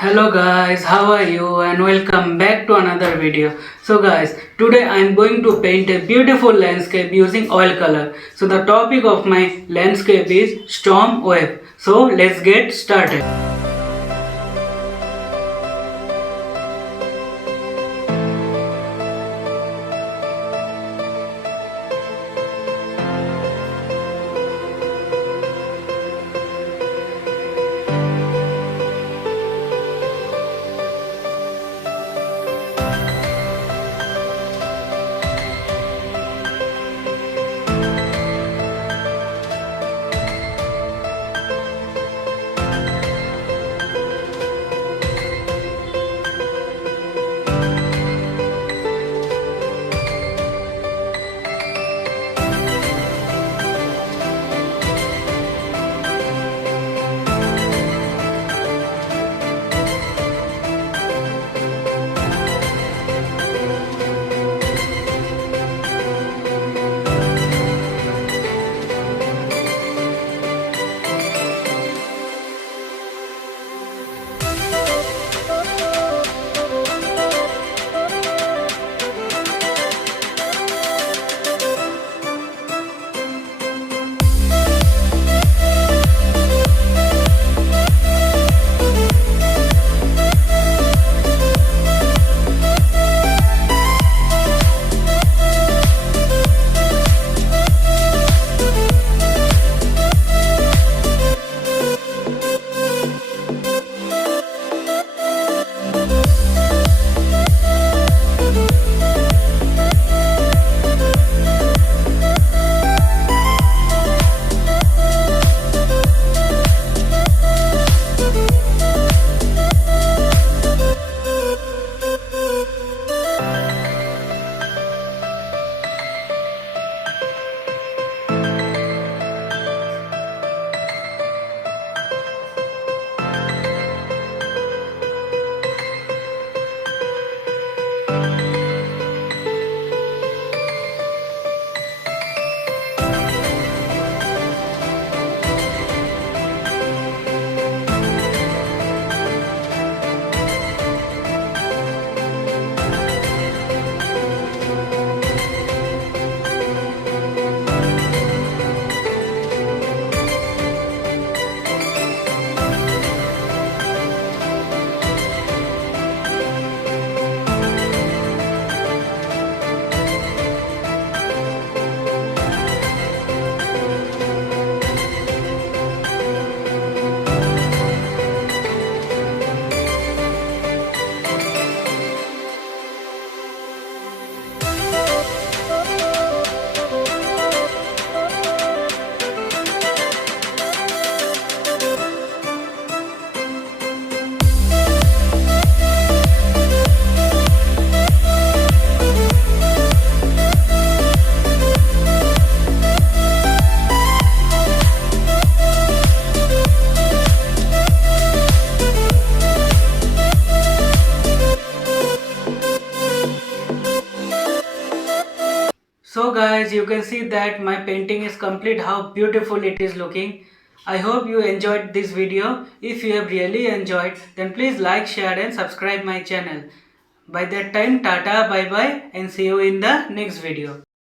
Hello guys, how are you and welcome back to another video. So guys, today I am going to paint a beautiful landscape using oil color. So the topic of my landscape is storm wave. So let's get started. So guys, you can see that my painting is complete, how beautiful it is looking. I hope you enjoyed this video. If you have really enjoyed, then please like, share and subscribe my channel. By that time, tata, bye bye and see you in the next video.